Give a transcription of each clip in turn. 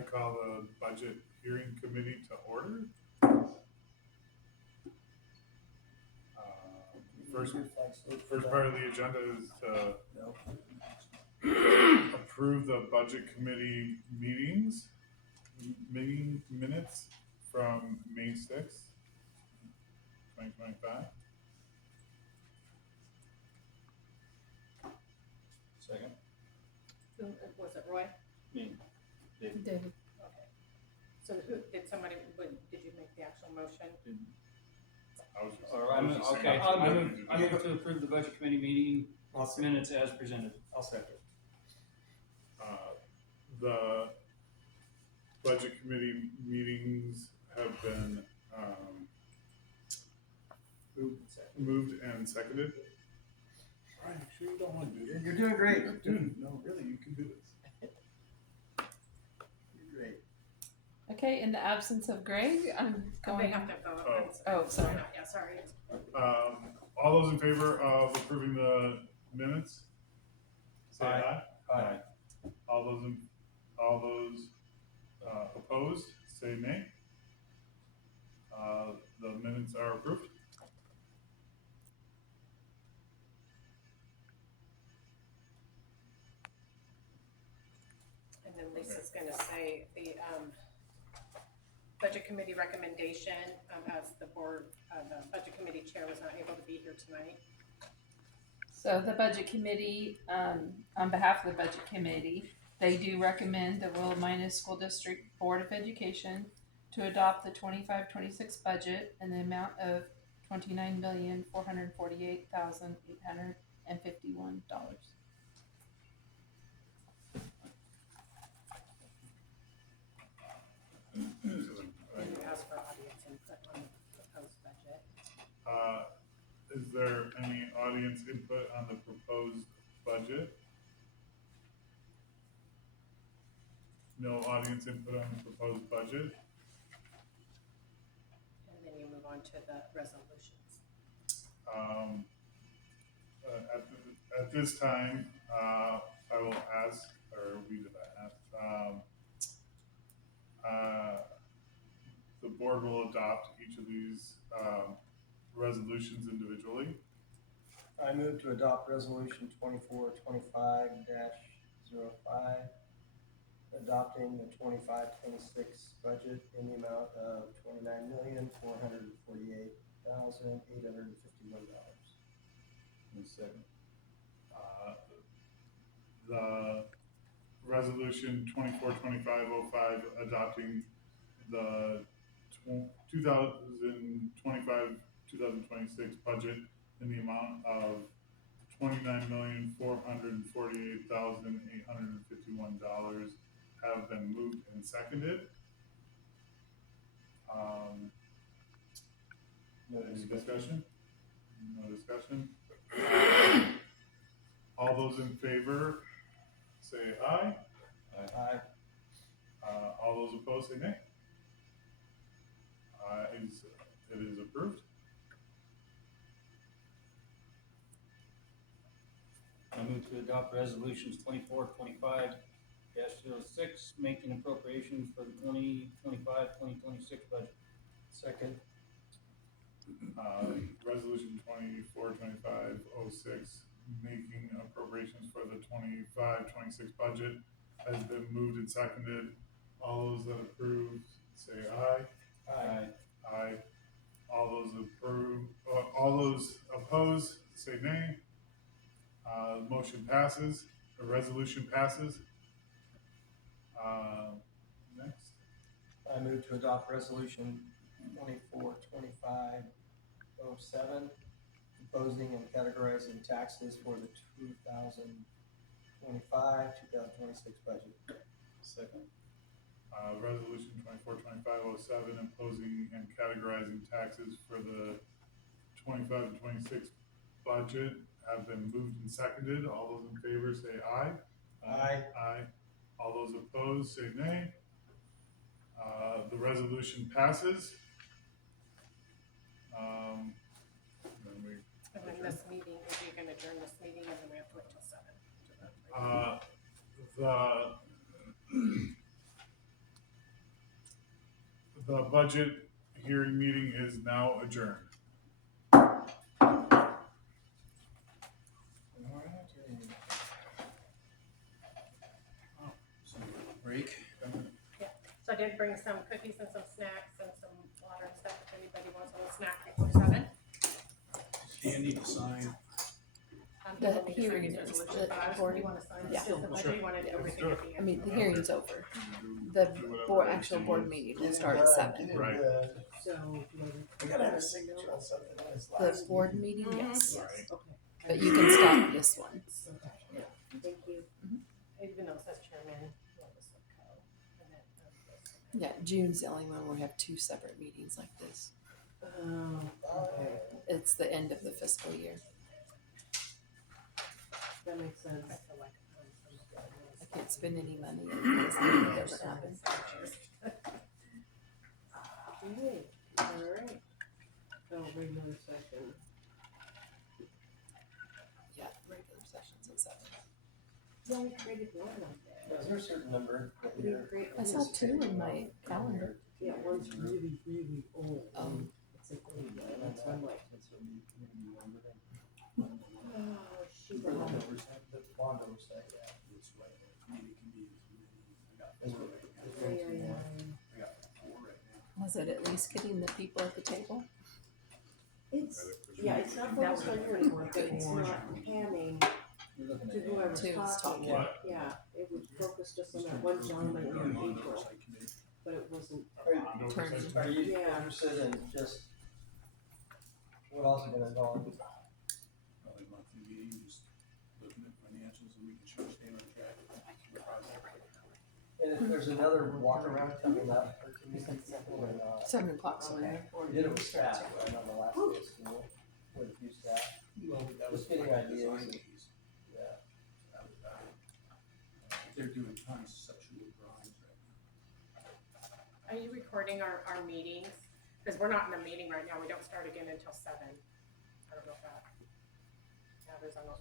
I call the budget hearing committee to order. First part of the agenda is to approve the budget committee meeting minutes from May 6th, 2025. Second. Who, was it Roy? Me. David. David. Okay. So who, did you make the actual motion? I was just, Or I was just saying, I move to approve the budget committee meeting minutes as presented. I'll second. The budget committee meetings have been moved and seconded. Ryan, you sure you don't want to do this? You're doing great. Dude, no, really, you can do this. You're great. Okay, in the absence of Greg, I'm We going. have to vote. Oh. Oh, sorry. Yeah, sorry. All those in favor of approving the minutes? Say aye. Aye. All those opposed, say nay. The minutes are approved. And then Lisa's gonna say the, budget committee recommendation, as the board, the budget committee chair was not able to be here tonight. So the budget committee, on behalf of the budget committee, they do recommend the Willamina School District Board of Education to adopt the 25-26 budget in the amount of $29,448,851. And you asked for audience input on the proposed budget. Is there any audience input on the proposed budget? No audience input on the proposed budget? And then you move on to the resolutions. At this time, I will ask, or we did ask, the board will adopt each of these resolutions individually. I move to adopt resolution 2425-05, adopting the 25-26 budget in the amount of $29,448,851. Second. The resolution 242505 adopting the 2025-2026 budget in the amount of $29,448,851 have been moved and seconded. Any discussion? No discussion? All those in favor say aye. Aye. All those opposed say nay. It is approved. I move to adopt resolutions 2425-06, making appropriations for the 2025-2026 budget. Second. Resolution 242506, making appropriations for the 25-26 budget has been moved and seconded. All those that approve say aye. Aye. Aye. All those opposed say nay. Motion passes, the resolution passes. Next. I move to adopt resolution 2425-07, proposing and categorizing taxes for the 2025-2026 budget. Second. Resolution 242507, imposing and categorizing taxes for the 25-26 budget have been moved and seconded. All those in favor say aye. Aye. Aye. All those opposed say nay. The resolution passes. And then this meeting, if you're gonna adjourn this meeting, and then we have to wait till 7. The budget hearing meeting is now adjourned. Break. So I did bring some cookies and some snacks and some water and stuff if anybody wants a little snack before 7. Andy to sign. The People need to sign hearing this is resolution, the but I was- board- you wanna sign yeah. the budget, you wanna do everything at the end? I mean, the hearing's over. The actual board meeting will start at 7. Right. So. We gotta have a signature on something on this The last. board meeting, yes. Right. Okay. But you can stop this one. Thank you. Even though it says chairman, we'll just let go. And then, this. Yeah, June's the only one where we have 2 separate meetings like this. Okay, It's the end of the fiscal year. that makes sense. I feel like some of the other ones- I can't spend any money because it doesn't happen. Okay, all right. Oh, regular session. Yeah, regular sessions at 7. We only created one up there. Is there a certain number that We you're? create- I saw 2 in my calendar. Yeah, one's really, really old. It's like, oh, That's so I'm like, oh, shoot. For the numbers, the bond numbers that, yeah. Was it at least getting the people at the table? It's, yeah, it's not focused on you anymore, but it's not panning to whoever's To who's talking. talking. Yeah, it would focus just on that one gentleman in April, but it wasn't, Turns. Are you Yeah. interested in just, what else is gonna involve? Probably monthly meeting, just looking at financials and we can sure stay on track. And if there's another walk around coming up, or can you think something or not? 7 o'clock's okay. We did it with staff, right, on the last day of school, with a few staff, Well, that Just getting like ideas. design piece. yeah. That was about it. They're doing conceptual drawings right now. Are you recording our meetings? Because we're not in a meeting right now. We don't start again until 7. I don't know if that. Yeah, there's almost,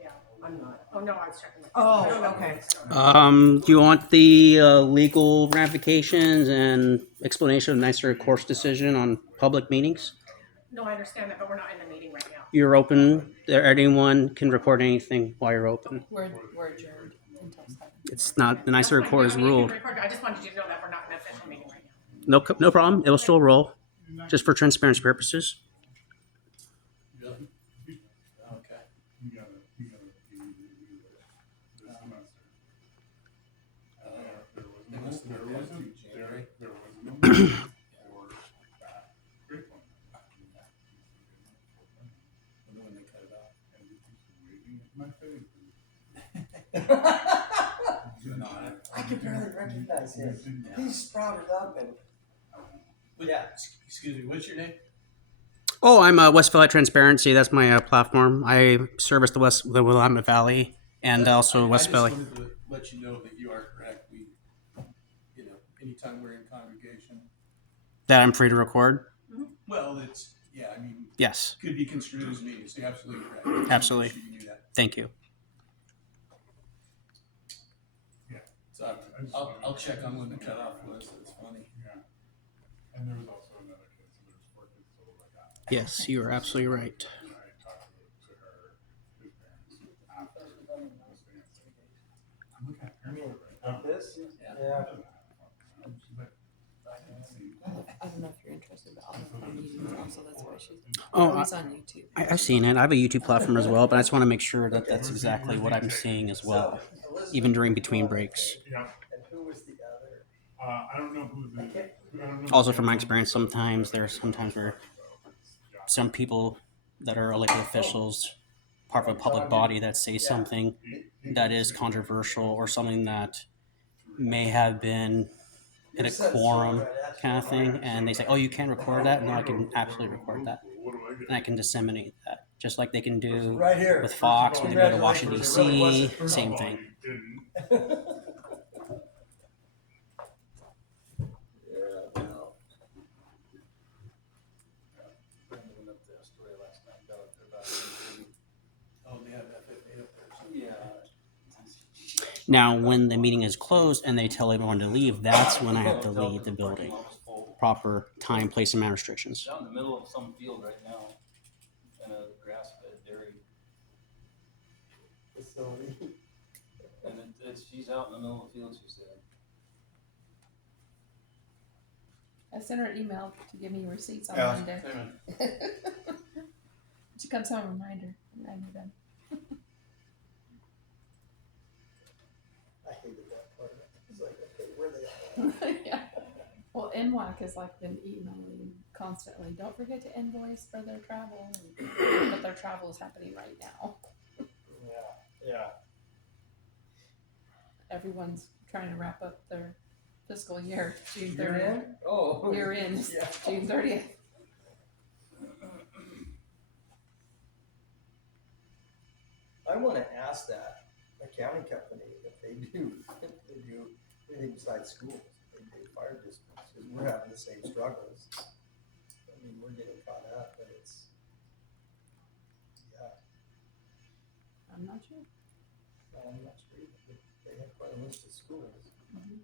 yeah. I'm not. Oh, no, I was checking. Oh, I don't know if okay. it's started. Do you want the legal ramifications and explanation of NYSERDA court's decision on public meetings? No, I understand that, but we're not in a meeting right now. You're open. Anyone can record anything while you're open. We're adjourned until 7. It's not the NYSERDA That's court fine. is I mean, you can ruled. record, I just wanted you to know that we're not in an official meeting right now. No problem. It will still roll, just for transparency purposes. Really? Okay. You gotta do this semester. There wasn't or that curriculum. And then when they cut it out. And it's just waving at my face. I could barely recognize him. He sprouted up and. Yeah. Excuse me, what's your name? Oh, I'm Westfield Transparency. That's my platform. I service the Willamina Valley and also West I Valley. just wanted to let you know that you are correct. We, anytime we're in congregation, That I'm free to record. well, it's, yeah, I mean, Yes, could be construed as meeting, so you're absolutely correct. Absolutely. You can do that. thank you. So I'll check on when the cutoff was, it's funny. Yeah. And there was also another kid, so there's 4 kids total that got it. Yes, you are absolutely right. And I talked to her, his parents, after the dance. I'm looking at I mean, parents right like now. this, She's yeah. like, I didn't see. I don't know if you're interested, but I'll look on YouTube also. That's why she's. Oh, It's on YouTube. I've seen it. I have a YouTube platform as well, but I just want to make sure that that's exactly what I'm seeing as well, even during between breaks. Yeah, And who was the other? I don't know who the. I don't know Also, from my experience, sometimes where some people that are elected officials, part of a public body, that say something that is controversial or something that may have been in a quorum kind of thing, and they say, "Oh, you can't record that." No, I can absolutely record that, What do I get? and I can disseminate that, just like they can do Right here. with Fox when they go to Washington Congratulations, it really D.C. wasn't. Same Well, thing. you didn't. Yeah, no. Brandon went up to Astoria last night, got up there about 8:30. Oh, they have FFA up there. So Yeah. Now, when the meeting is closed and they tell everyone to leave, that's when I have to leave the building. proper time, place, and manner restrictions. It's out in the middle of some field right now, in a grass-fed dairy, Facility. and she's out in the middle of the field, she said. I sent her an email to give me receipts on Yeah. Monday. She comes home, reminder them. I hated that part. It's like, okay, where they at? Yeah. Well, NWAC has like been emailing constantly. Don't forget to invoice for their travel, but their travel is happening right now. Yeah. Everyone's trying to wrap up their fiscal year, June You're 30th. in? Oh. Year end, Yeah. June 30th. I wanna ask that accounting company if they do anything besides schools, if they do fire districts, because we're having the same struggles. I mean, we're getting caught up, but it's, yeah, I'm not sure. I'm not sure, but they have quite a list of schools. Mhm.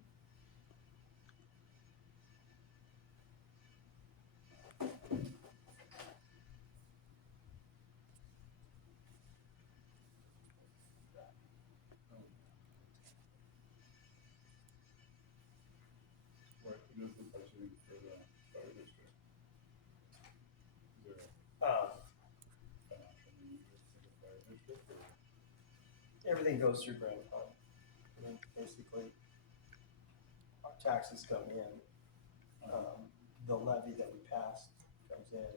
What is the budgeting for the fire district? Is there a financial need for the fire district or? Everything goes through grant fund. I mean, basically, our taxes come in, the levy that we passed comes in,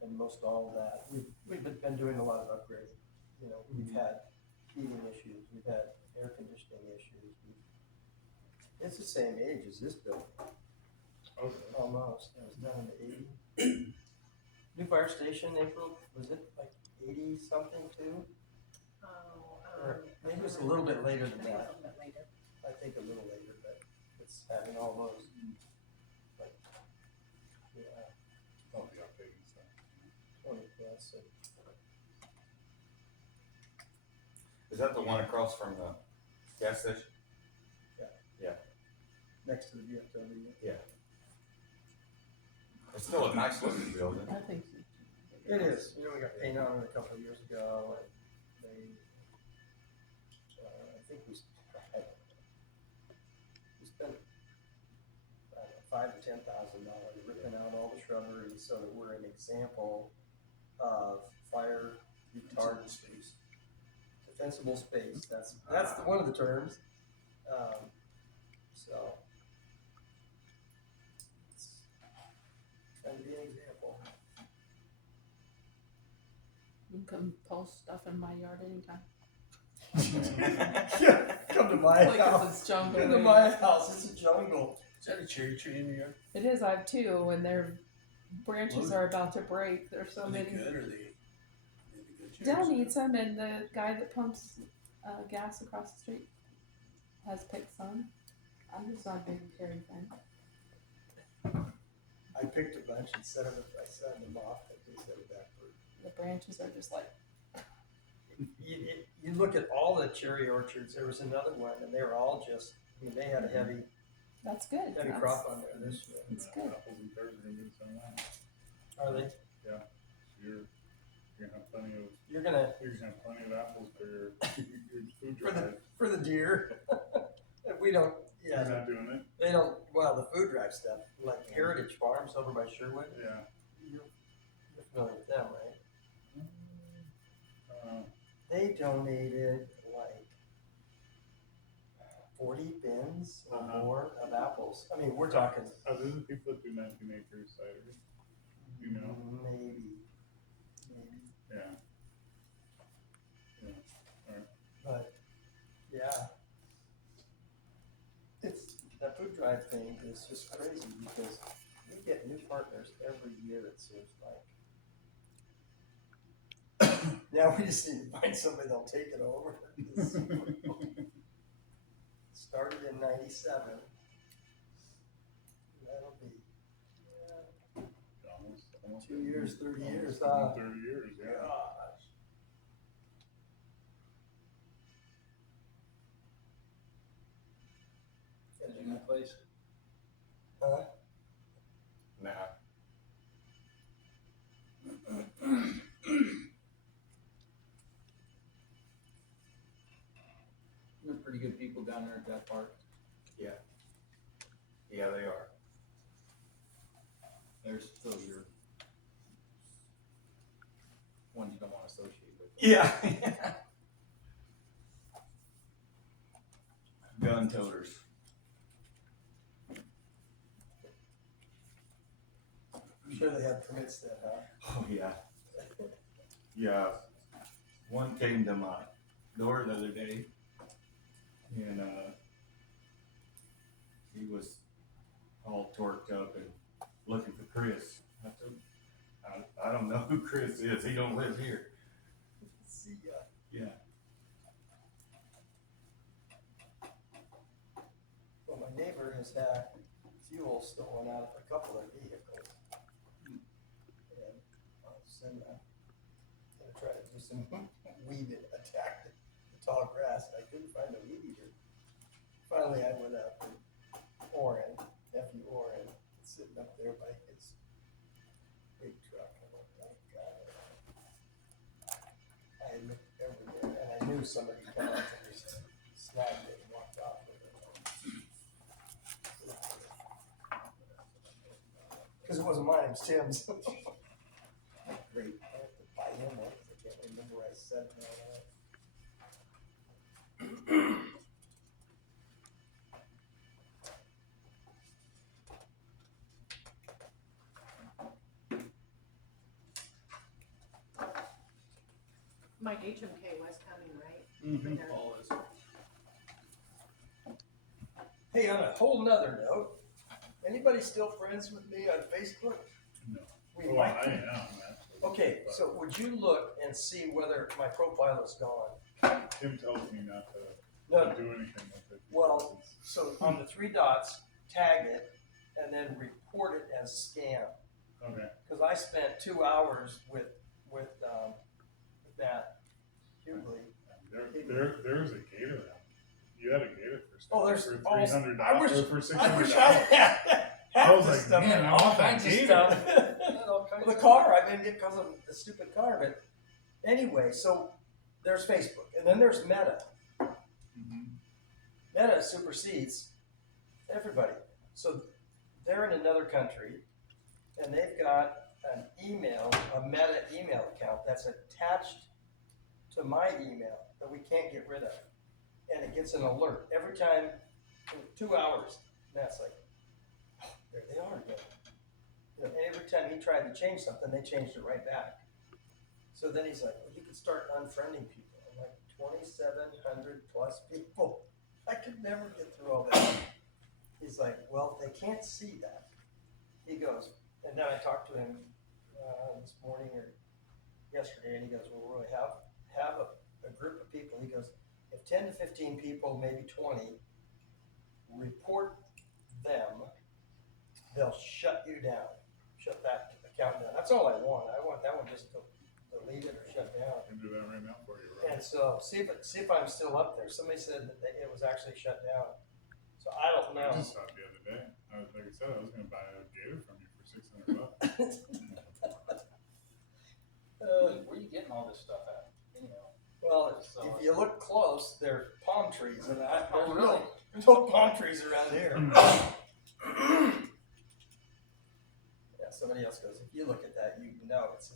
and most all of that, we've been doing a lot of upgrading. You know, we've had heating issues, we've had air conditioning issues. It's the same age as this building, Okay. almost. It was done in the 80s. New fire station, April, was it like 80 something too? Or maybe it was a little bit later than that. I think a little later, but it's having all those, like, yeah, Oh, the updating stuff. 20 plus. And Is that the one across from the gas station? next to the VFW. Yeah. It's still a nice looking building. I think so. It is. You know, we got paint on it a couple of years ago, and they, I think we spent, I don't know, $5,000 to $10,000 ripping out all the shrubbery so that we're an example of fire retardant space. Defensible space. That's one of the terms. So it's trying to be an example. You can come post stuff in my yard anytime. Yeah, come to my Like house. if it's jungle. Come to my house. It's a jungle. Is that a cherry tree in your yard? It is. I have two, and their branches are about to break. There's so many. Good, or they good Dell needs some, and the guy that pumps gas across the street has picked some. I'm just not a big cherry fan. I picked a bunch and set them off, but they set it backward. The branches are just like. You look at all the cherry orchards, there was another one, and they were all just, I mean, they had a heavy That's good. crop on there this year. It's good. Apples and pears are gonna do some of that. Are they? So you're gonna have plenty of, You're gonna, you're gonna have plenty of apples for your food drive. for the deer. We don't, You're yeah, not doing it? they don't, well, the food drive stuff, like Heritage Farms over by Sherwood, Yeah. you're familiar with them, right? Uh, They donated like 40 bins or more of apples. I mean, we're talking. Are those the people that do 19 acre cider? You know? Maybe. Yeah. Yeah. Alright. But yeah, it's that food drive thing is just crazy because we get new partners every year. It seems like. Now we just need to find somebody that'll take it over. Started in '97. That'll be Almost 2 years, 30 years. Almost 30 years, yeah. Gosh. Did you replace it? Huh? They're pretty good people down there at that park. Yeah, they are. There's still your ones you don't wanna associate with. Yeah. Gun toters. I'm sure they had permits then, huh? Oh, yeah. Yeah. One came to my door the other day, and he was all torqued up and looking for Chris. I said, I don't know who Chris is. He don't live here. See ya. Yeah. Well, my neighbor has had fuel stolen out of a couple of vehicles. And I'll send that. I'm gonna try to do some weed attack the tall grass, and I couldn't find a weed eater. Finally, I went up and Orrin, nephew Orrin, sitting up there by his big truck. I'm like, oh God. I had looked everywhere, and I knew somebody found it and just snagged it and walked off with it. Because it wasn't mine, it was Tim's. Great, I have to buy him one, 'cause I can't remember where I said it. Mike, HMK was coming, right? Mhm. They're- All is. Hey, on a whole nother note, anybody still friends with me on Facebook? No. We Well, might I be. am, actually. Okay, so would you look and see whether my profile is gone? Tim tells me not to No, do anything with it. Well, because it's- so on the three dots, tag it, and then report it as scam. Okay, Because I spent 2 hours with that Hughley. there's a gator out. You had a gator for Oh, there's for all- $300 I wish- or for I $600. wish I had half I was the like, stuff. man, I all want that kinds of gator. stuff. All kinds The of- car, I didn't get because of the stupid car, but anyway, so there's Facebook, and then there's Meta. Mhm. Meta supersedes everybody. So they're in another country, and they've got an email, a Meta email account that's attached to my email that we can't get rid of. And it gets an alert every time, in 2 hours. And that's like, oh, there they are again. You know, and every time he tried to change something, they changed it right back. So then he's like, well, you could start unfriending people. I'm like, 2,700 plus people. I could never get through all that. He's like, well, they can't see that. He goes, and then I talked to him this morning or yesterday, and he goes, well, we'll have a group of people. He goes, if 10 to 15 people, maybe 20, report them, they'll shut you down, shut that account down. That's all I want. I want that one just deleted or shut down. I can do that right now for you, right? And so see if I'm still up there. Somebody said that it was actually shut down. So I don't I know. just saw it the other day. Like I said, I was gonna buy a gator from you for $600. Where are you getting all this stuff at? You know, Well, So- if you look close, there's palm trees, and there's Oh, really? no palm trees around here. Yeah, somebody else goes, if you look at that, you know it's a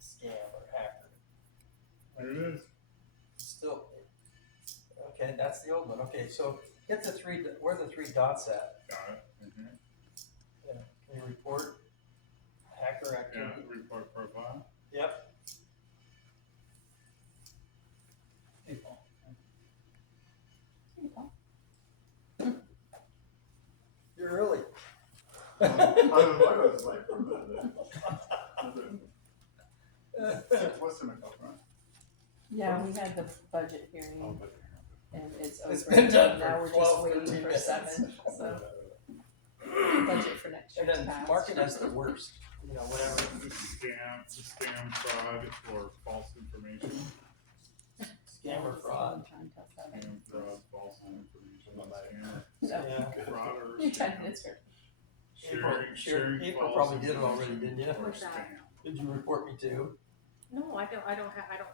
scam or hacker. Here it is. Still, okay, that's the old one. Okay, so get the three. Where are the three dots at? Got it. Mhm. Yeah, can you report hacker Yeah, activity? report profile. Yep. hey, Paul. You're early. What's in the cup, right? Yeah, we had the budget hearing Oh, but- and it's over. It's been done Now for we're 12, just waiting 13 for minutes. 7, so budget for next year. And then market as the worst. You know, whatever. Scam, fraud, or false information. Scam or fraud. Scam, fraud, false information, So, Yeah. fraud or you're trying to scam. answer. April false probably did it already, information didn't you? or What's that? spam. Did you report me too? No, I don't have no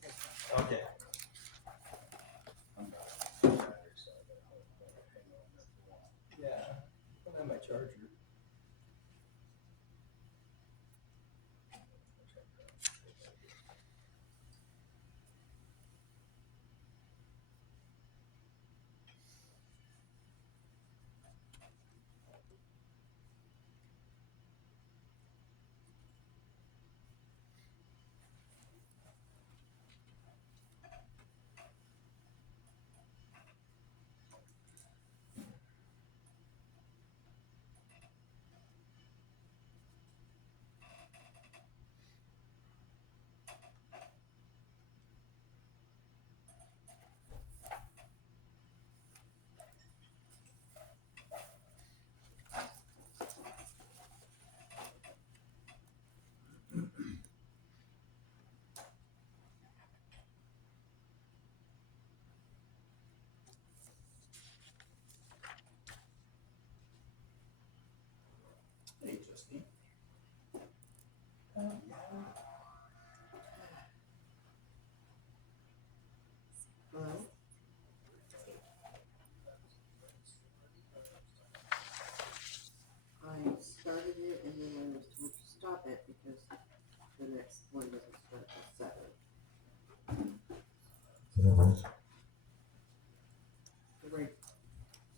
business. Okay. I'm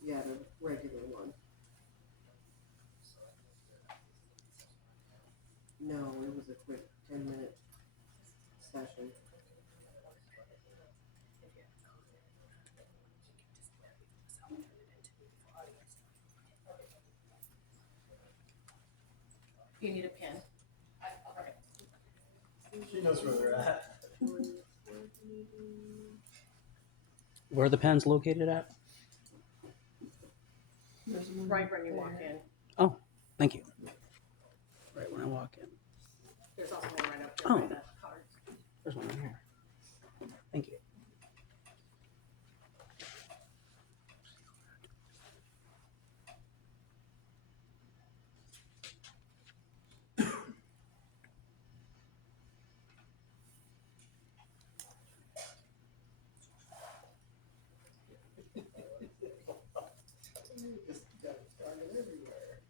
Yeah, the regular one. No, it was a quick 10-minute session. You need a pen? She knows where they're at. Where are the pens located at? There's one Right when you walk there. in. Thank you. Right when I walk in. There's also one right up there by the cards. There's one right here. Thank you. Just got it started everywhere.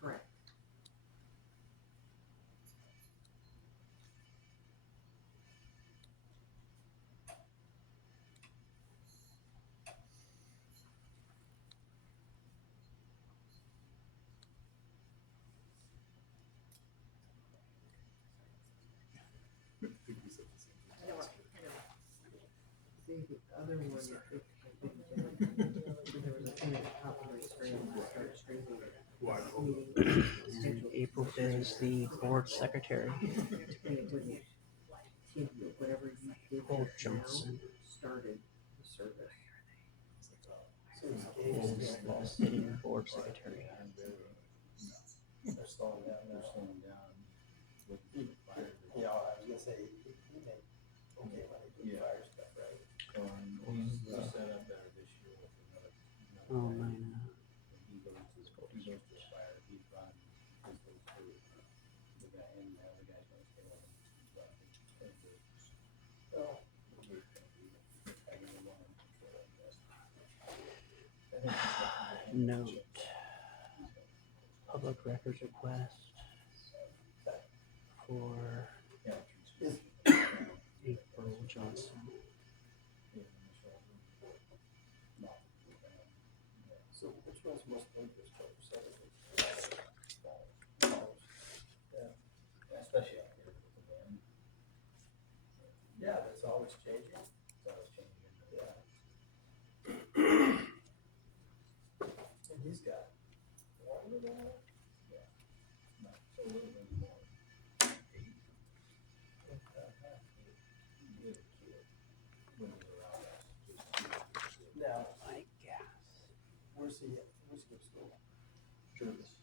Correct. I think we said the same thing. I know what- See, the other one, I think there was a thing at the top of my screen, I started streaming it. Why? Schedule. April is the board secretary. And it wouldn't give you whatever you did Paul just now Johnson started the service. Since is Gabe's the sitting board secretary. they're slowing down now. Yeah, I was gonna say, he made okay money doing fire stuff, right? Oh, mine. Oh. Note. Public records request for Is, April Johnson. so which one's most dangerous, 12%? Yeah. Especially out here with the wind. Yeah, that's always changing. It's always changing. Yeah. And he's got one of them. Not so little anymore. Good kid. When he was around us, just- Now, I guess. where's he go to school? Jervis.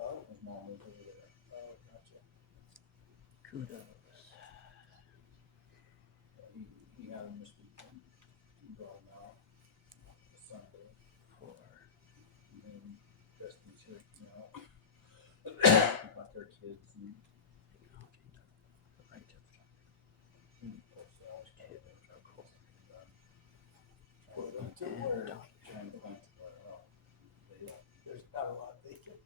Oh, His mom was over there. oh, gotcha. Kudos. He had him this weekend. He brought him out Sunday. For And then Justine's here now. About their kids and right to of course they always kind of their trouble. Put them to work. Trying to find somewhere else. They don't. There's not a lot they can.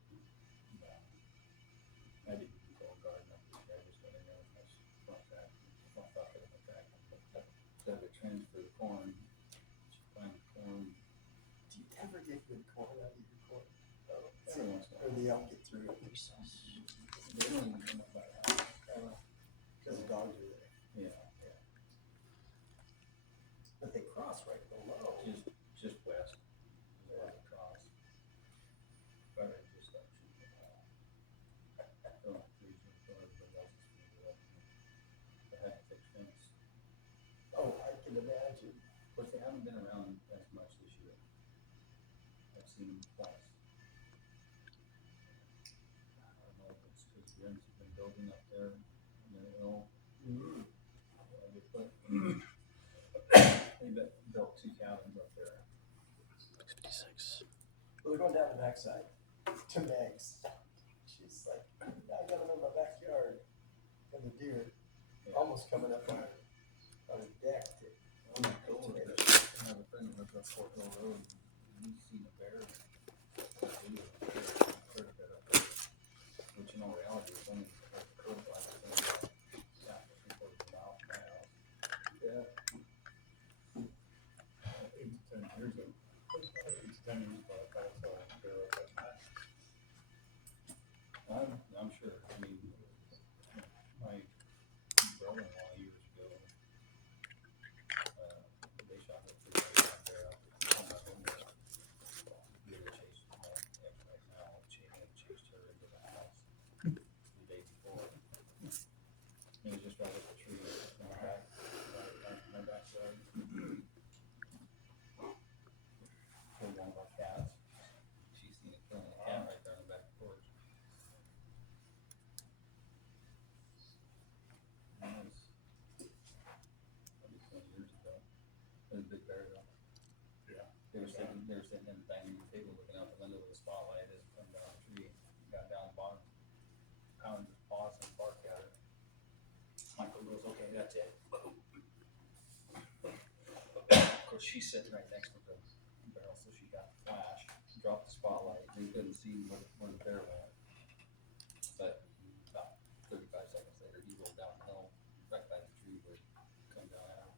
I didn't go garden up there. I just went in there with my front track. Front bucket of my track. So to transfer the corn, find the corn. Do you ever get good corn out of your corn? Oh, Every once in a or while. they all get through it recess. They don't even come up by the house. because the dogs are there. Yeah, But they cross right below. just west. Right across. But I just don't shoot them all. Don't freeze them for everybody else's food. They had to fix fence. Oh, I can imagine. Of course, they haven't been around as much this year. I've seen them twice. I don't know if it's because the rents have been building up there, you know. Mm. They built two cabins up there. we're going down the backside to Meg's. She's like, I got them in my backyard. And the deer almost coming up on a deck. I have a friend who lives up Fort Hill Road, and he's seen a bear. Which in all reality is only like a curve line, it's only like, yeah, 3/4 of a mile from my house. Yeah. 8 to 10 years ago. 8 to 10 years ago, I thought I saw a bear up at night. I'm sure, I mean, my brother-in-law years ago, they shot a bear out on my window. They were chasing my ex-wife now, chased her into the house the day before. It was just right up the tree in my back, my backside. Killed one of our cats. She's seen it killing a cat right there on the back porch. That was probably 20 years ago. It was a big bear though. Yeah. They were sitting at the dining room table looking out the window with a spotlight as it come down the tree. Got down the bottom, pounded his paws and barked at her. Michael goes, okay, that's it. Of course, she's sitting right next to the barrel, so she got the flash, dropped the spotlight. They couldn't see where the bear went. But about 35 seconds later, he rolled down the hill right by the tree where he come down at her.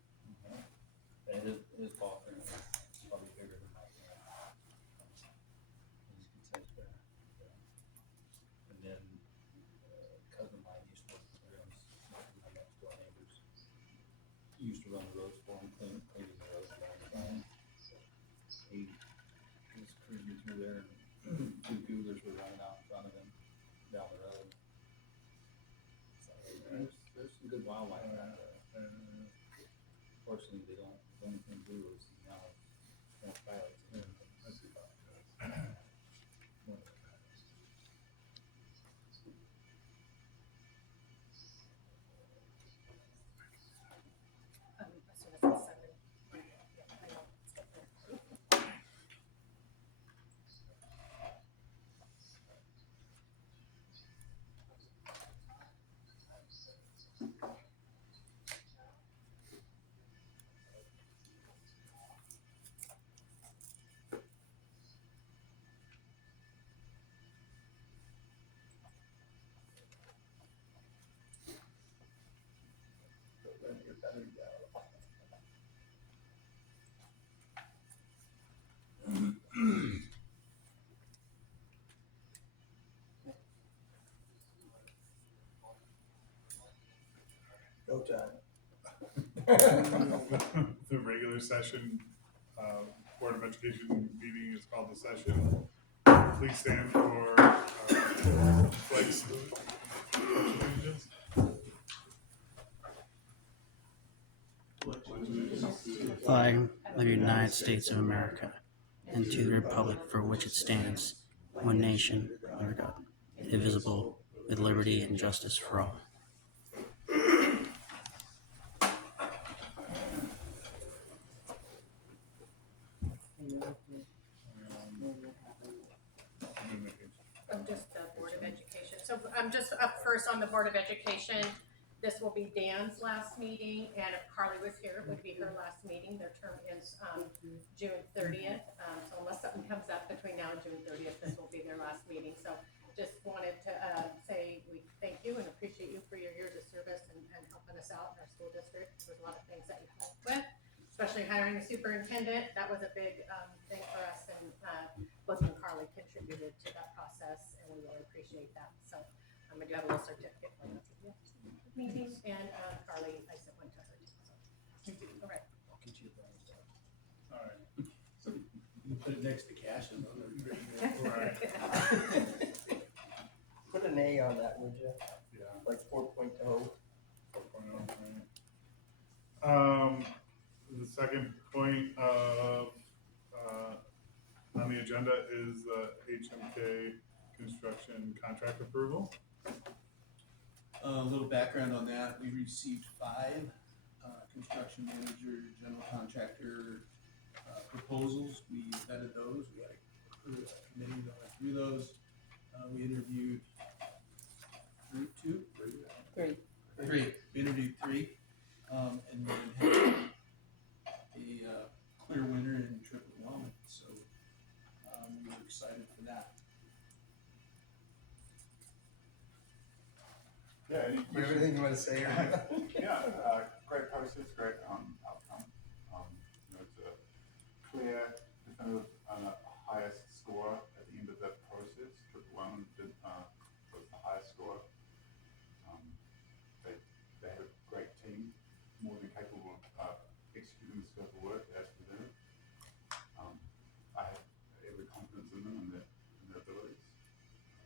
And his paw print was probably bigger than my hand. He's a good sized bear. Yeah. And then cousin of mine used to work with rooms, my next door neighbors. He used to run the roads for him, cleaning the roads all the time. He was cruising through there, and two cougars were running out in front of him down the road. So there's some good wildlife around there. Fortunately, they don't. The only thing we really see now is coyotes. That's about One of the coyotes. As soon as it's 7. Yeah, I know. It's good there. No time. The regular session, Board of Education meeting is called the session. Please stand for, flag salute. Flag of the United States of America, and to the republic for which it stands, one nation, under God, indivisible, with liberty and justice for all. Just the Board of Education. So I'm just up first on the Board of Education. This will be Dan's last meeting, and if Carly was here, it would be her last meeting. Their term ends June 30th. So unless something comes up between now and June 30th, this will be their last meeting. So just wanted to say we thank you and appreciate you for your years of service and helping us out in our school district. There's a lot of things that you helped with, especially hiring a superintendent. That was a big thing for us, and both you and Carly contributed to that process, and we really appreciate that. So I do have a little certificate for you. Meeting, and Carly, I sent one to her. So. All right. I'll get you a brand new one. All right. You put it next to cash and other. Right. Put an A on that, would you? Yeah. Like 4.0. 4.0, right. The second point of, on the agenda is HMK construction contract approval. A little background on that, we received 5 construction manager, general contractor proposals. We vetted those. We had a committee that went through those. We interviewed three. We interviewed three, and then had a clear winner in triple enrollment. So we were excited for that. Yeah, any You have questions? anything you wanna say? Yeah, great process, great outcome. It's a clear, definitive, highest score at the end of that process. Triple one was the highest score. They had a great team, more than capable of executing the scope of work as presented. I have every confidence in them and their abilities.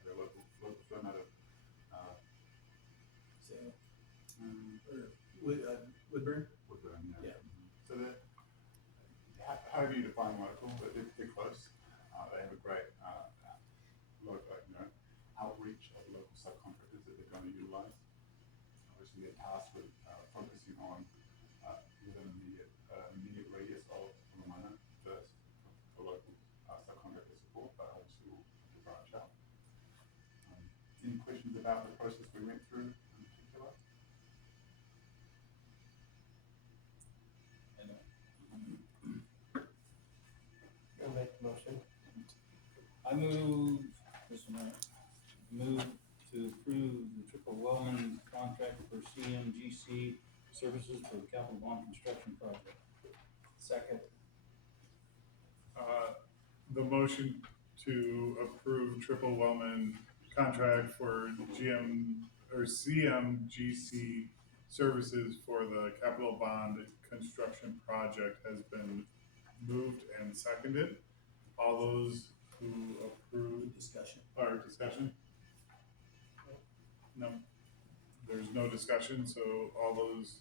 They're a local firm out of So, Woodburn. Woodburn, Yeah. So however you define local, but they're close. They have a great outreach of local subcontractors that they're going to utilize. Obviously, they're tasked with focusing on within immediate radius of Willamina first for local subcontractor support, but obviously we'll have to branch out. Any questions about the process we went through in particular? I'll make the motion. I move, move to approve the triple Wellman contract for CMGC services for the capital bond construction project. Second. The motion to approve Triple Wellman contract for CMGC services for the capital bond construction project has been moved and seconded. All those who approve, Discussion. or discussion? No, there's no discussion, so all those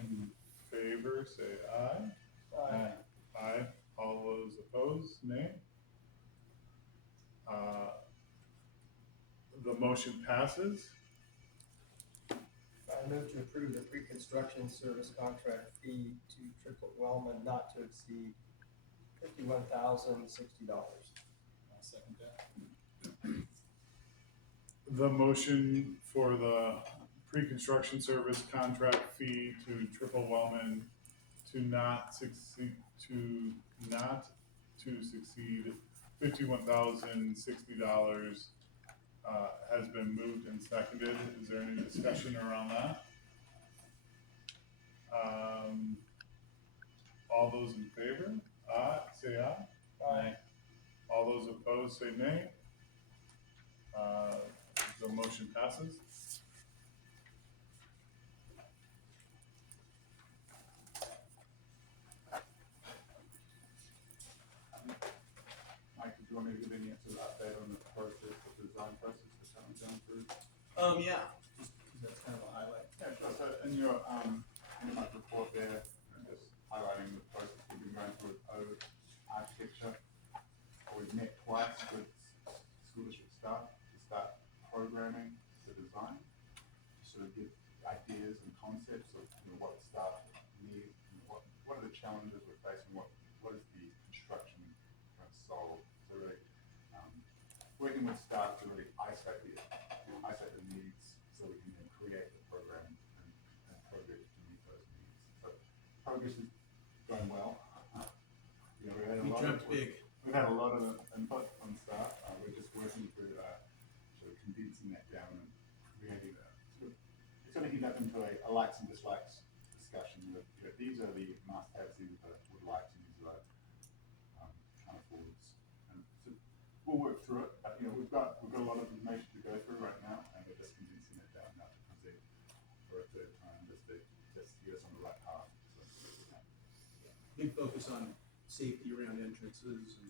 in favor say aye. Aye. Aye. All those opposed, nay. The motion passes. I move to approve the pre-construction service contract fee to Triple Wellman not to exceed $51,060. I'll second that. The motion for the pre-construction service contract fee to Triple Wellman to not to succeed $51,060 has been moved and seconded. Is there any discussion around that? All those in favor, say aye. Aye. All those opposed, say nay. The motion passes. Mike, did you want me to give any sort of update on the process, the design process that's coming down through? Yeah, just because that's kind of a highlight. Yeah, sure. So in your report there, just highlighting the process we've been going through with architecture. We've met twice with school district staff to start programming the design, to sort of get ideas and concepts of what staff need, what are the challenges we're facing, what is the construction going to solve. So really working with staff to really isolate the needs so we can then create the program and project to meet those needs. So progress is going well. We had a We lot jumped of, big. We've had a lot of input from staff. We're just working through sort of condensing that down and creating it's going to heat up into a likes and dislikes discussion. With, these are the must-haves, these are the would likes, and these are kind of forwards. And so we'll work through it. But, we've got a lot of information to go through right now, and we're just condensing it down now to present for a third time, just to get us on the right path. So, Big focus on safety around entrances and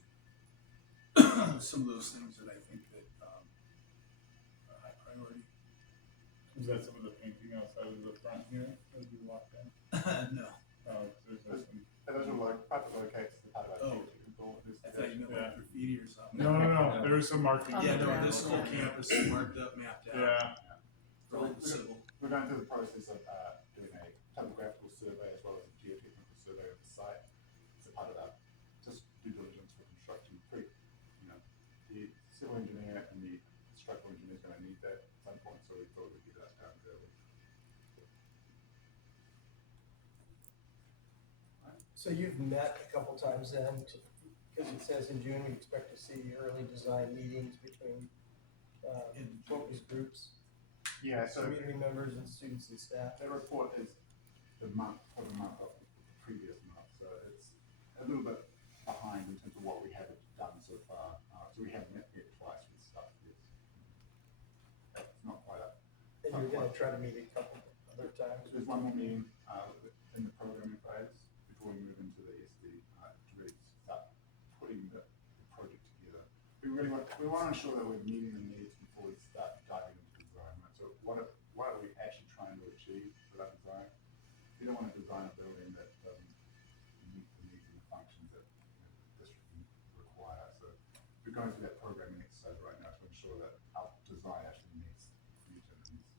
some of those things that I think that are high priority. Is that some of the painting outside of the front here as we walk in? No, There's some. those are like part that locates the part about Oh. I thought you meant Yeah. like graffiti or something. No. There is some marking. Yeah, no, there. this whole campus is marked up, mapped out. Yeah. For all the civil. We're going through the process of doing a topographical survey as well as a geotechnical survey of the site. It's a part of our just due diligence for construction the civil engineer and the structural engineer is gonna need that at some point, so we thought we'd get that done early. So you've met a couple times then, because it says in June, we expect to see early design meetings between focus groups, Yeah, so community members and students and staff. that report is the month of the previous month, so it's a little bit behind in terms of what we have done so far. So we have met yet twice with stuff, yes. It's not quite up. And you're gonna try to meet a couple other times. There's one more meeting, in the programming phase before we move into the SD, to really start putting the project together. We want to ensure that we're meeting the needs before we start diving into design, right? So what are we actually trying to achieve with that design? We don't want to design a building that doesn't meet the needs and the functions that the district require. So we're going through that programming exercise right now to ensure that our design actually meets future needs.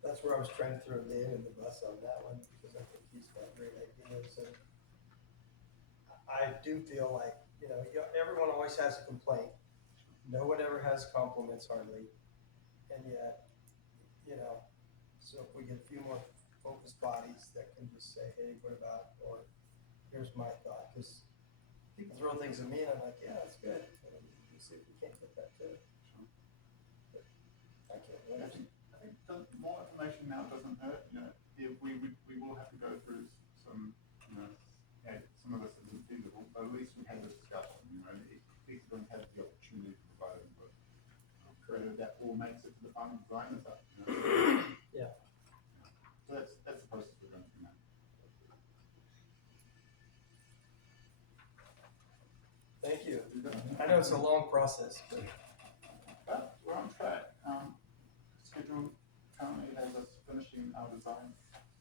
That's where I was trying to throw Dan in the bus on that one, because I think he's got great ideas, and I do feel like, everyone always has a complaint. No one ever has compliments hardly, and yet, so if we get a few more focused bodies that can just say, hey, what about, or here's my thought, because people throw things at me and I'm like, yeah, that's good, and we see if we can't get that too. But I can't wait. I think more information now doesn't hurt. If we will have to go through some, some of this isn't feasible, but at least we had this discussion. And each of them has the opportunity to provide input. Whether that all makes it to the final design is up. Yeah. So that's the process we're going through now. Thank you. I know it's a long process, but But we're on track. Schedule currently has us finishing our design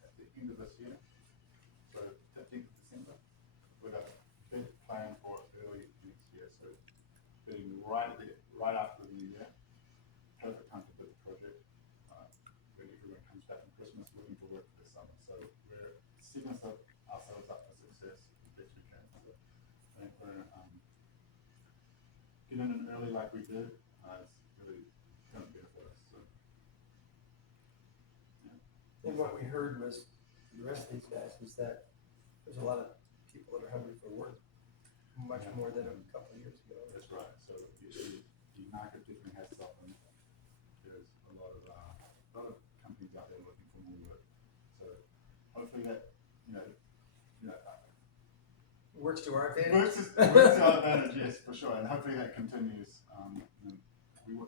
at the end of this year, so 15th of December, with a bid plan for early next year. So bidding right after the new year, perfect time to bid the project. When everyone comes back from Christmas, looking for work for the summer. So we're setting ourselves up for success as best we can. So I think we're getting in early like we did. It's really going to benefit us. So. and what we heard was, the rest of these guys, was that there's a lot of people that are hungry for work, much more than a couple of years ago. That's right. So the market definitely has softened. There's a lot of companies out there looking for more work. So hopefully that Works to our advantage. works to our advantage, yes, for sure. And hopefully that continues. We were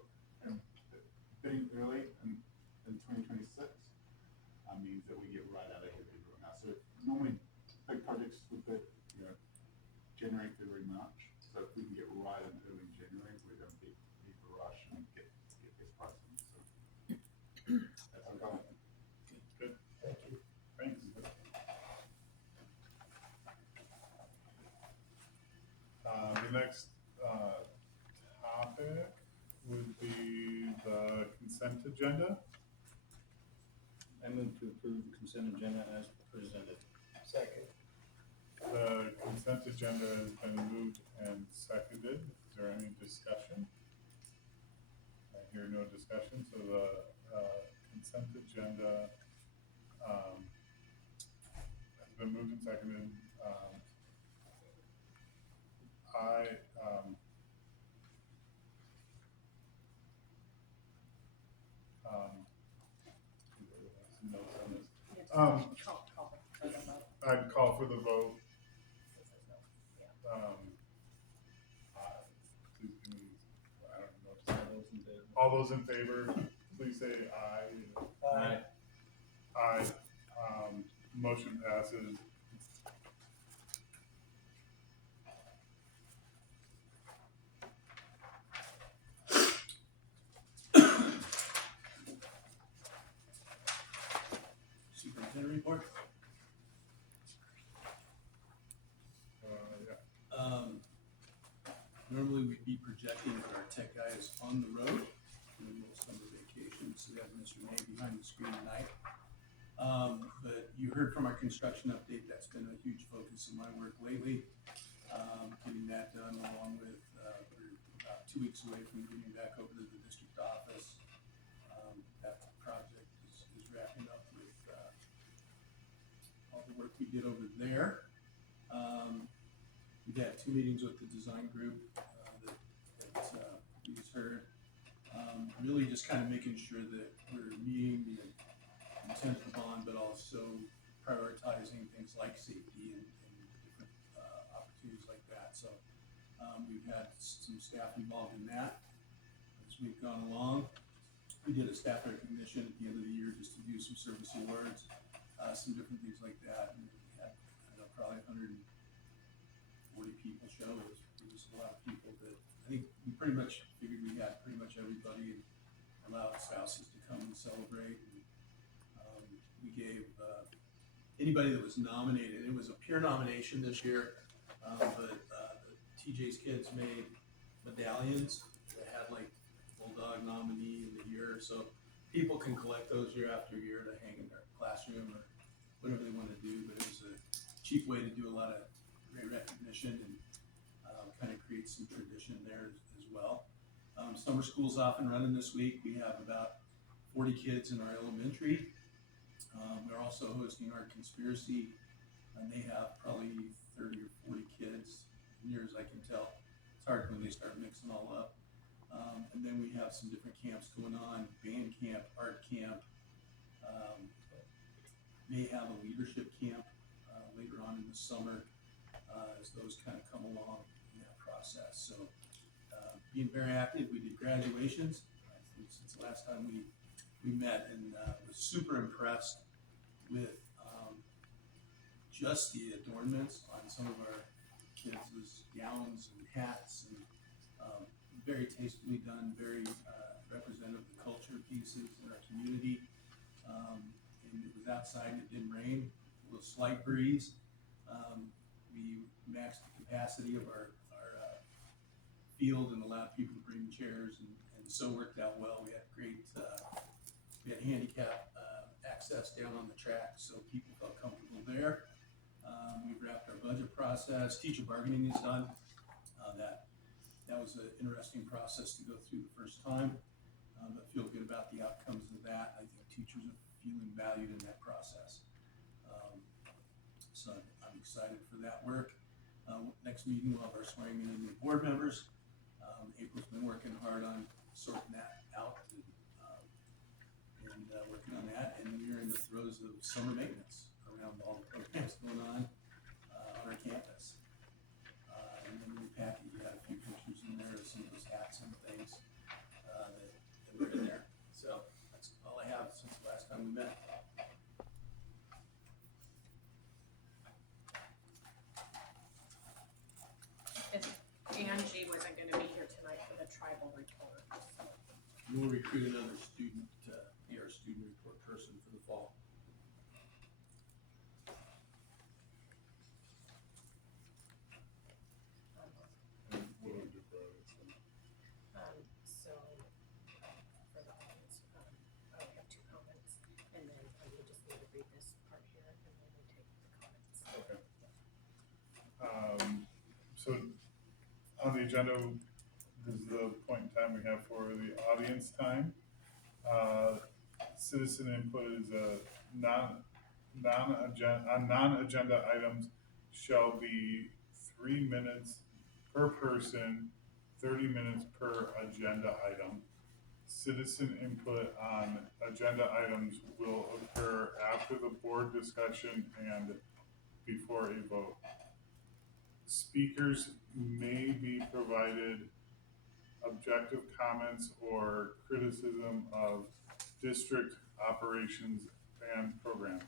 bidding early in 2026 means that we get right out ahead of everyone else. So normally big projects would bid January, February, March. So if we can get right in early January, we're going to be the rush and get best pricing. So that's our goal. Good, Thank you. thanks. The next topic would be the consent agenda. I move to approve the consent agenda as presented. Second. The consent agenda has been moved and seconded. Is there any discussion? I hear no discussion, so the consent agenda has been moved and seconded. Notes on this. I'd call for the vote. Please give me, I don't know what to say. All those in favor, please say aye. Aye. Aye. Motion passes. Superintendent report. Yeah. Normally we'd be projecting that our tech guy is on the road in the middle of summer vacation, so we have Mr. May behind the screen tonight. But you heard from our construction update, that's been a huge focus of my work lately. Getting that done along with, we're 2 weeks away from moving back over to the district office. That project is wrapping up with all the work we did over there. We've had 2 meetings with the design group that we just heard. Really just kind of making sure that we're meeting the intent of the bond, but also prioritizing things like safety and different opportunities like that. So we've had some staff involved in that as we've gone along. We did a staff recognition at the end of the year just to do some service awards, some different things like that. And we had, I don't know, probably 140 people show. It was a lot of people, but I think we pretty much figured we had pretty much everybody and allowed spouses to come and celebrate. And we gave anybody that was nominated, it was a peer nomination this year, but TJ's kids made medallions that had like Bulldog nominee in the year, so people can collect those year after year to hang in their classroom or whatever they want to do. But it was a cheap way to do a lot of great recognition and kind of create some tradition there as well. Summer school's off and running this week. We have about 40 kids in our elementary. We're also hosting our conspiracy, and they have probably 30 or 40 kids, near as I can tell. It's hard when they start mixing all up. And then we have some different camps going on, band camp, art camp. May have a leadership camp later on in the summer as those kind of come along in that process. So being very active, we did graduations. I think since the last time we met, and was super impressed with just the adornments on some of our kids' gowns and hats, and very tastefully done, very representative of the culture pieces in our community. And it was outside, it didn't rain, a little slight breeze. We maxed the capacity of our field and allowed people to bring chairs, and so worked out well. We had great, we had handicap access down on the track, so people felt comfortable there. We've wrapped our budget process. Teacher bargaining is done. That was an interesting process to go through the first time, but feel good about the outcomes of that. I think teachers are feeling valued in that process. So I'm excited for that work. Next meeting, we'll have our swearing in new board members. April's been working hard on sorting that out and working on that. And we're in the throes of summer maintenance around all the programs going on our campus. And then in the packet, you had a few pictures in there of some of those hats and things that were in there. So that's all I have since the last time we met. Angie wasn't gonna be here tonight for the tribal report, so. We'll recruit another student to be our student report person for the fall. So, for the audience, I only have 2 comments, and then we just need to read this part here, and then we take the comments. Okay. So on the agenda, this is the point in time we have for the audience time. Citizen input is a non-agenda items shall be 3 minutes per person, 30 minutes per agenda item. Citizen input on agenda items will occur after the board discussion and before a vote. Speakers may be provided objective comments or criticism of district operations and program.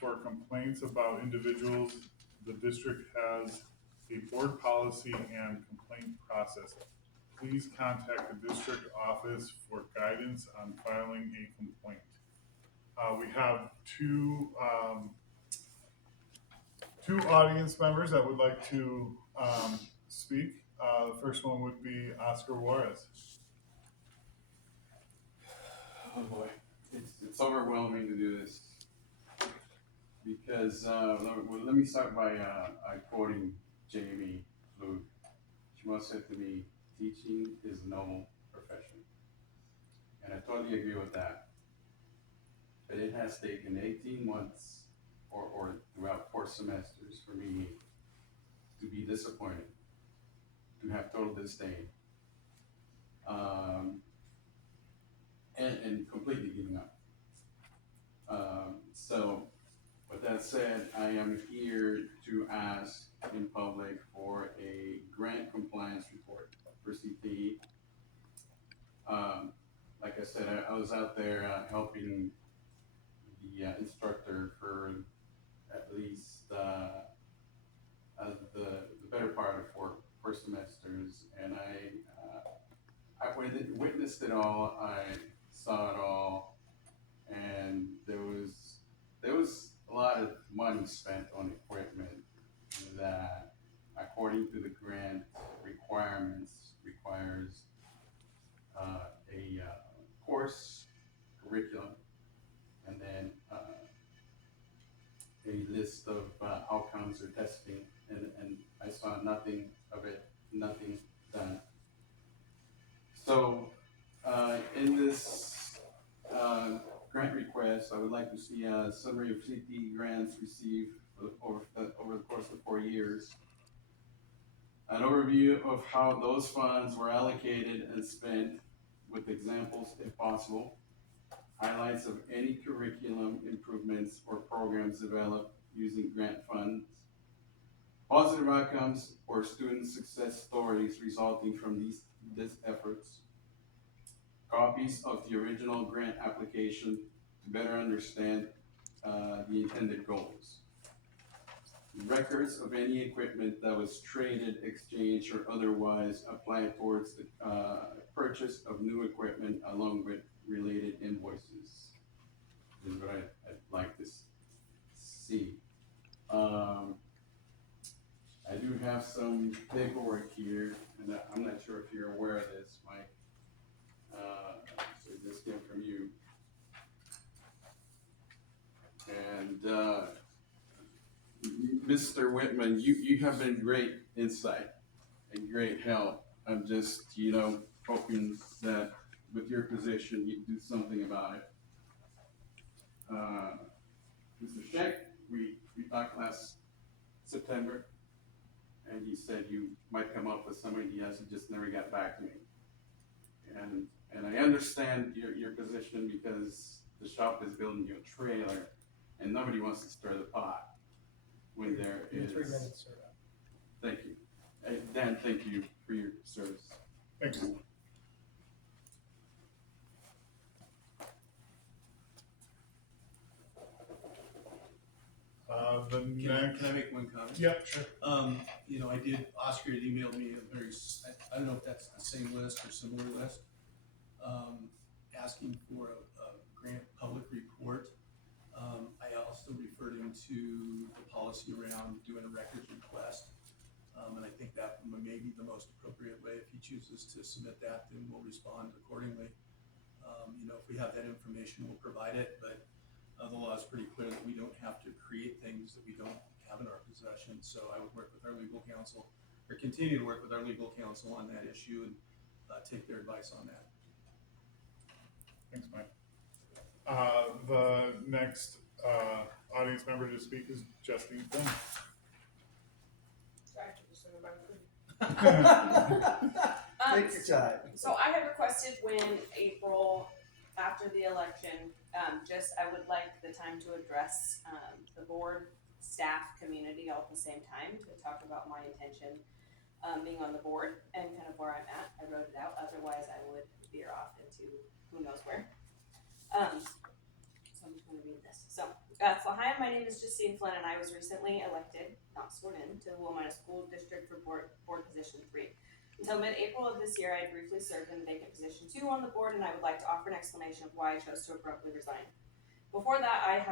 For complaints about individuals, the district has a board policy and complaint process. Please contact the district office for guidance on filing a complaint. We have two audience members that would like to speak. The first one would be Oscar Juarez. Oh boy, it's overwhelming to do this because let me start by quoting Jamie Flute. She once said to me, teaching is a noble profession. And I totally agree with that. But it has taken 18 months or throughout 4 semesters for me to be disappointed, to have total disdain, and completely giving up. So, with that said, I am here to ask in public for a grant compliance report for CTE. Like I said, I was out there helping the instructor for at least the better part of four semesters, and I witnessed it all. I saw it all, and there was a lot of money spent on equipment that, according to the grant requirements, requires a course curriculum, and then a list of outcomes or testing, and I saw nothing of it, nothing done. So in this grant request, I would like to see a summary of CTE grants received over the course of 4 years, an overview of how those funds were allocated and spent, with examples if possible, highlights of any curriculum improvements or programs developed using grant funds, positive outcomes or student success stories resulting from these efforts, copies of the original grant application to better understand the intended goals, records of any equipment that was traded, exchanged, or otherwise applied towards the purchase of new equipment, along with related invoices. This is what I'd like to see. I do have some paperwork here, and I'm not sure if you're aware of this, Mike. So this came from you. And Mr. Whitman, you have been great insight and great help. I'm just, hoping that with your position, you do something about it. Mr. Scheck, we talked last September, and you said you might come up with some ideas. You just never got back to me. And I understand your position, because the shop is building you a trailer, and nobody wants to stir the pot when there is. 3 minutes, sir. Thank you. Dan, thank you for your service. Thanks. The next. Can I make one comment? Yep, sure. Oscar had emailed me I don't know if that's the same list or similar list, asking for a grant public report. I also referred him to the policy around doing a records request. And I think that may be the most appropriate way. If he chooses to submit that, then we'll respond accordingly. If we have that information, we'll provide it, but the law is pretty clear that we don't have to create things that we don't have in our possession. So I would work with our legal counsel, or continue to work with our legal counsel on that issue, and take their advice on that. Thanks, Mike. The next audience member to speak is Justine Flynn. Take your time. So I had requested when April, after the election, I would like the time to address the board, staff, community all at the same time to talk about my intention being on the board and kind of where I'm at. I wrote it out, otherwise I would veer off into who knows where. So I'm just gonna read this. So hi, my name is Justine Flynn, and I was recently elected, not sworn in, to the Willamina School District for board position 3. Until mid-April of this year, I had briefly served in the vacant position 2 on the board, and I would like to offer an explanation of why I chose to abruptly resign. Before that, I'd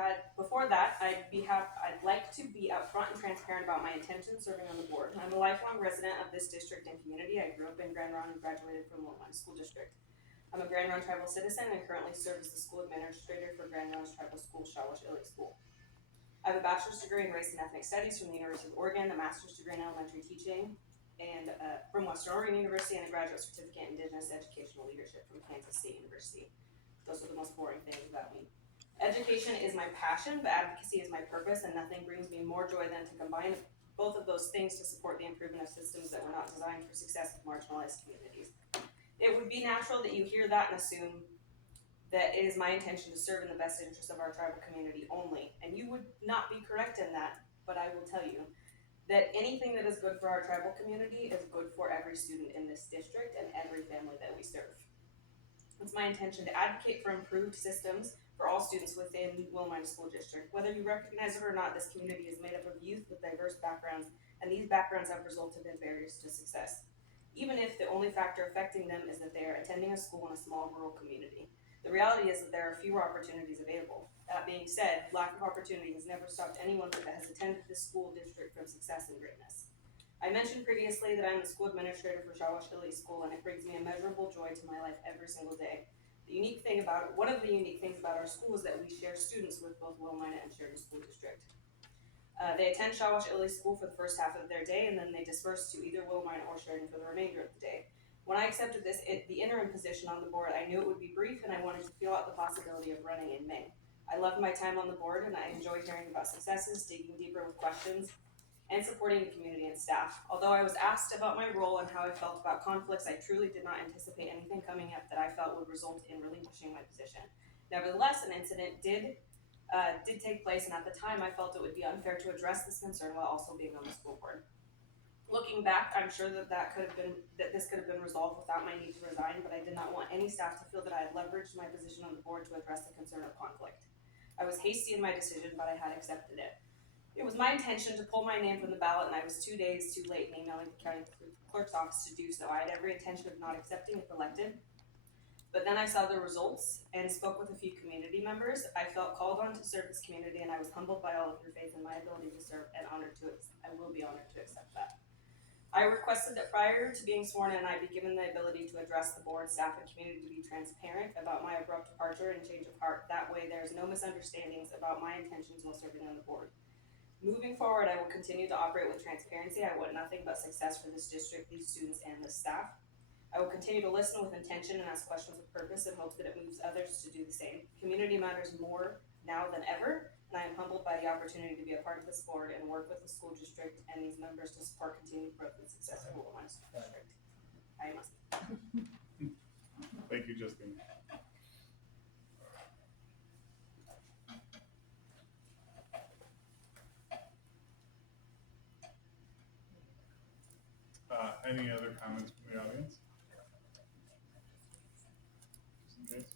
like to be upfront and transparent about my intentions serving on the board. I'm a lifelong resident of this district and community. I grew up in Grand Ronde and graduated from Willamina School District. I'm a Grand Ronde tribal citizen and currently serve as the school administrator for Grand Ronde's tribal school, Shawash Illig School. I have a bachelor's degree in race and ethnic studies from the University of Oregon, a master's degree in elementary teaching and from Western Oregon University, and a graduate certificate in Indigenous Educational Leadership from Kansas State University. Those are the most boring things about me. Education is my passion, but advocacy is my purpose, and nothing brings me more joy than to combine both of those things to support the improvement of systems that were not designed for success of marginalized communities. It would be natural that you hear that and assume that it is my intention to serve in the best interest of our tribal community only, and you would not be correct in that, but I will tell you that anything that is good for our tribal community is good for every student in this district and every family that we serve. It's my intention to advocate for improved systems for all students within Willamina School District. Whether you recognize it or not, this community is made up of youth with diverse backgrounds, and these backgrounds have resulted in barriers to success, even if the only factor affecting them is that they are attending a school in a small rural community. The reality is that there are fewer opportunities available. That being said, lack of opportunity has never stopped anyone that has attended this school district from success and greatness. I mentioned previously that I'm the school administrator for Shawashili School, and it brings me immeasurable joy to my life every single day. One of the unique things about our school is that we share students with both Willamina and Sheridan School District. They attend Shawashili School for the first half of their day, and then they disperse to either Willamina or Sheridan for the remainder of the day. When I accepted the interim position on the board, I knew it would be brief, and I wanted to feel out the possibility of running in May. I loved my time on the board, and I enjoyed hearing about successes, digging deeper with questions, and supporting the community and staff. Although I was asked about my role and how I felt about conflicts, I truly did not anticipate anything coming up that I felt would result in relinquishing my position. Nevertheless, an incident did take place, and at the time I felt it would be unfair to address this concern while also being on the school board. Looking back, I'm sure that this could have been resolved without my need to resign, but I did not want any staff to feel that I had leveraged my position on the board to address the concern of conflict. I was hasty in my decision, but I had accepted it. It was my intention to pull my name from the ballot, and I was 2 days too late in emailing the county clerk's office to do so. I had every intention of not accepting if elected, but then I saw the results and spoke with a few community members. I felt called on to serve this community, and I was humbled by all of your faith in my ability to serve, and I will be honored to accept that. I requested that prior to being sworn in, I be given the ability to address the board, staff, and community to be transparent about my abrupt departure and change of heart. That way, there's no misunderstandings about my intentions while serving on the board. Moving forward, I will continue to operate with transparency. I want nothing but success for this district, these students, and this staff. I will continue to listen with intention and ask questions with purpose and hope that it moves others to do the same. Community matters more now than ever, and I am humbled by the opportunity to be a part of this board and work with the school district and these members to support continued growth and success of Willamina School District. I must. Thank you, Justine. Any other comments from the audience? Just in case.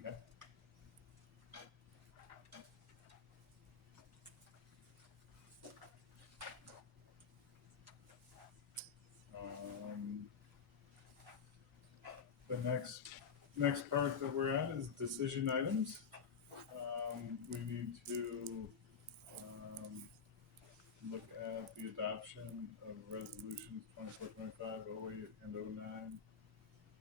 Okay. The next part that we're at is decision items. We need to look at the adoption of resolutions 24, 25, 08, and 09,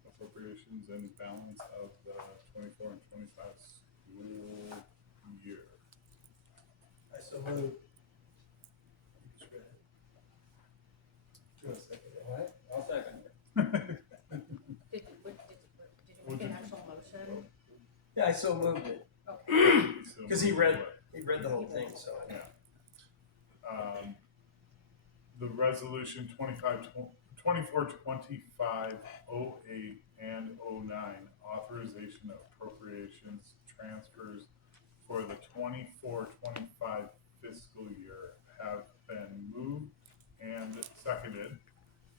appropriations and balance of the 24 and 25 school year. I so move. Just read it. Do you want a second? Alright, I'll second it. Did you make an actual motion? Yeah, I so moved it, Okay. because he read the whole thing, so. Yeah. The resolution 24, 25, 08, and 09, authorization of appropriations transfers for the 24, 25 fiscal year have been moved and seconded.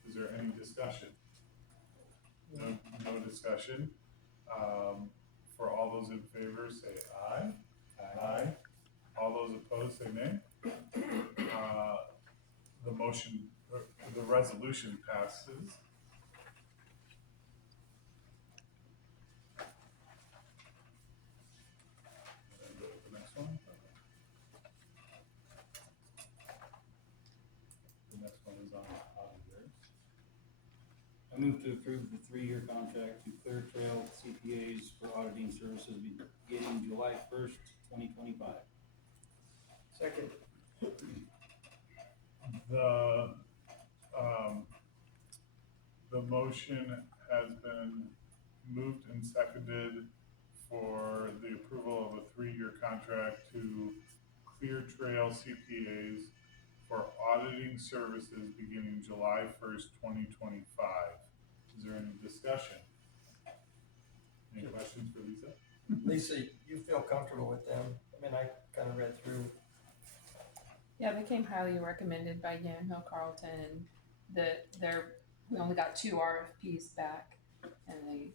Is there any discussion? No discussion. For all those in favor, say aye. Aye. All those opposed, say nay. The resolution passes. And go to the next one. The next one is on auditors. I move to approve the 3-year contract to Clear Trail CPAs for auditing services beginning July 1st, 2025. Second. The motion has been moved and seconded for the approval of a 3-year contract to Clear Trail CPAs for auditing services beginning July 1st, 2025. Is there any discussion? Any questions for Lisa? Lisa, you feel comfortable with them? I mean, I kind of read through. Yeah, they came highly recommended by Yamhill Carlton, and we only got 2 RFPs back, and they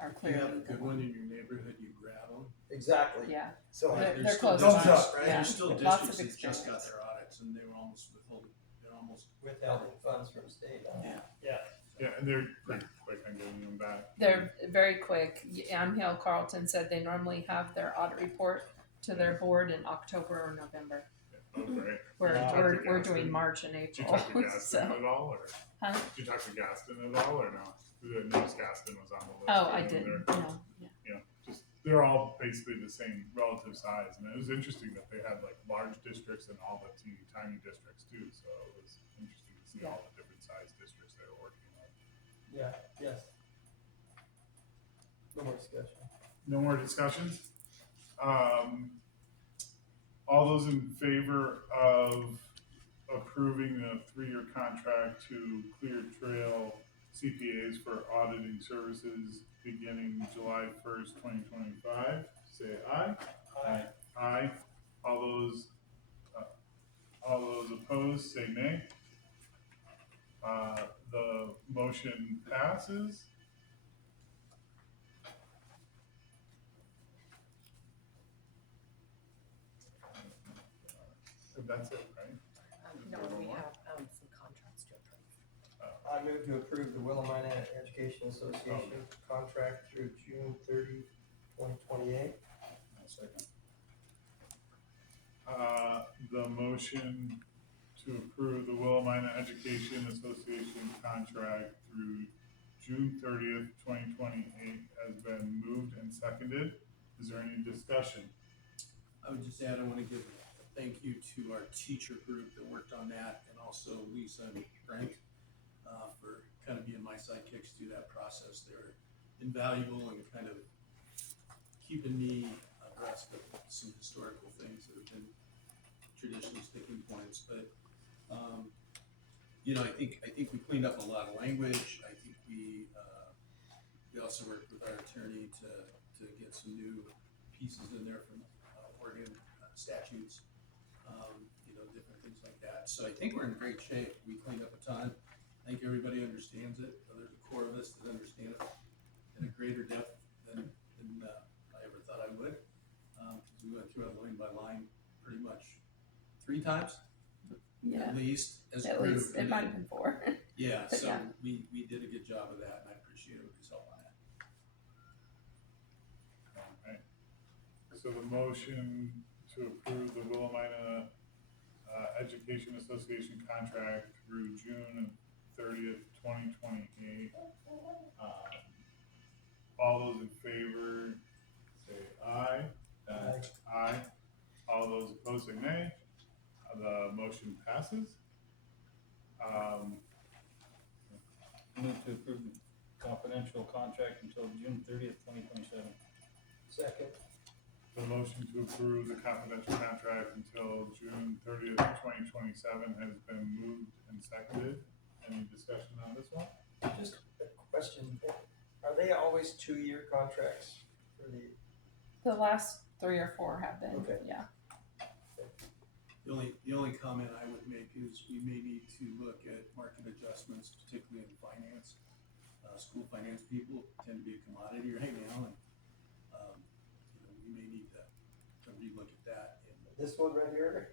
are If you have clearly a good one in your neighborhood, you grab them. Exactly. Yeah, So They're- There's they're still close Thumbs districts- up, right? Yeah. There's still Lots of districts that just got experience. their audits and they were almost withholding, they're almost. withholding funds from state. Yeah. Yeah. Yeah, and they're pretty quick on getting them back. they're very quick. Yamhill Carlton said they normally have their audit report to their board in October or November. Oh, great. We're, Did you talk to we're Gaston? doing March and Did you April, talk to Gaston so. at all, or? Huh? Did you talk to Gaston at all, or no? The news Gaston was on the list. Oh, I wasn't didn't, there? no, yeah. Yeah, just, they're all basically the same relative size, and it was interesting that they had like large districts and all the teeny tiny districts too, so it was interesting to see all the different size districts they were working on. Yeah, yes. No more discussion. No more discussions? All those in favor of approving a 3-year contract to Clear Trail CPAs for auditing services beginning July 1st, 2025, say aye. Aye. Aye. All those opposed, say nay. The motion passes. That's it, right? No, we have, some contracts to approve. I move to approve the Willamina Education Association contract through June 30, 2028. Second. The motion to approve the Willamina Education Association contract through June 30th, 2028 has been moved and seconded. Is there any discussion? I would just add, I want to give a thank you to our teacher group that worked on that, and also Lisa and Frank for kind of being my sidekicks through that process. They're invaluable and kind of keeping me abreast of some historical things that have been traditional sticking points. But I think we cleaned up a lot of language. I think we also worked with our attorney to get some new pieces in there from Oregon statutes, different things like that. So I think we're in great shape. We cleaned up a ton. I think everybody understands it. There's a core of us that understand it in a greater depth than I ever thought I would. Because we went through it line by line pretty much 3 times, Yeah, at least, as a at group. least, it And might then- have been 4. Yeah, But so yeah. we did a good job of that, and I appreciate everybody's help on that. Alright. So the motion to approve the Willamina Education Association contract through June 30th, 2028. All those in favor say aye. Aye. Aye. All those opposed say nay. The motion passes. Move to approve the confidential contract until June 30th, 2027. Second. The motion to approve the confidential contract until June 30th, 2027 has been moved and seconded. Any discussion on this one? Just a question. Are they always 2-year contracts for the? The last 3 or 4 have been, Okay. yeah. The only comment I would make is we may need to look at market adjustments, particularly in finance. School finance people tend to be a commodity right now, and we may need to relook at that. And This one right here?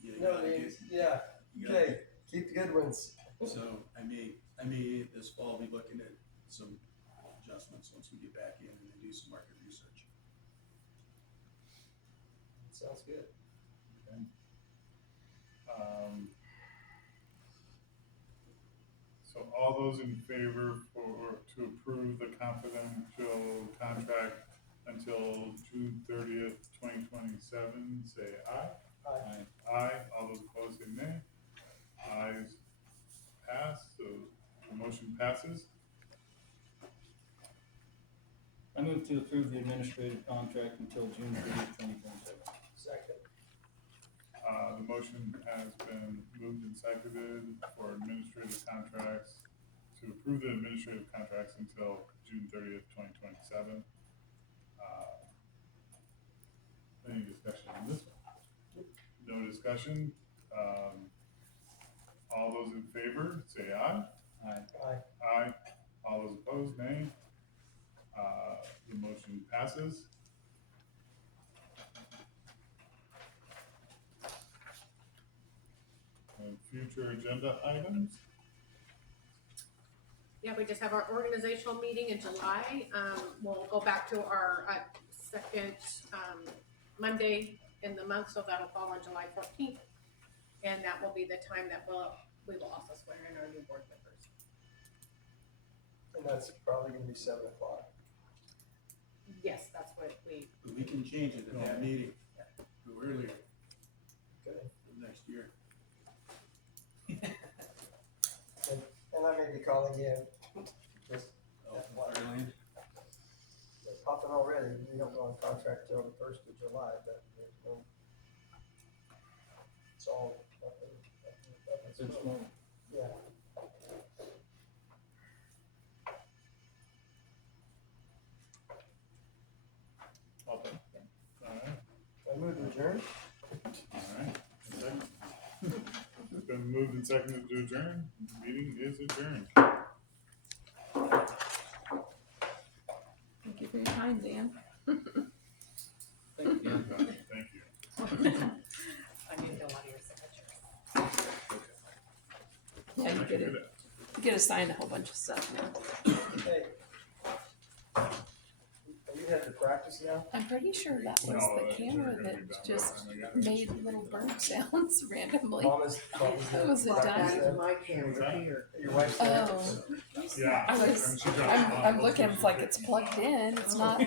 you No gotta names. get- Yeah. you gotta Okay. Keep the good ones. So I may this fall be looking at some adjustments once we get back in and then do some market research. Sounds good. So all those in favor to approve the confidential contract until June 30th, 2027, say aye. Aye. Aye. All those passes. I move to approve the administrative contract until June 30th, 2027. Second. The motion has been moved and seconded for administrative contracts, to approve the administrative contracts until June 30th, 2027. Any discussion on this one? No discussion. All those in favor, say aye. Aye. Aye. All those opposed, nay. The motion passes. And future agenda items? Yeah, we just have our organizational meeting in July. We'll go back to our second Monday in the month, so that'll fall on July 14th. And that will be the time that we will also swear in our new board members. And that's probably gonna be 7 o'clock. Yes, that's what we, We can change it at that meeting, go earlier Okay. for next year. And I may be calling you, just, Oh, Arlene? they're popping already, we don't go on contract till the 1st of July, but there's no. It's all up in It's smoke. more. Yeah. All done. Alright, I move to adjourn. alright. Second. It's been moved and seconded to adjourn. Meeting is adjourned. Thank you for your time, Dan. Thank you. Thank you. I need to know one of your signatures. Yeah, you get to sign a whole bunch of stuff now. Hey. Are you headed to practice now? I'm pretty sure that was No, the that's camera gonna be that done just by the time I got it. made little bird sounds randomly. Mama's That was it Plug done? that into my camera here. Your wife's there? Oh, Yeah. I was, And she dropped it off. I'm looking, it's like it's plugged in, it's not,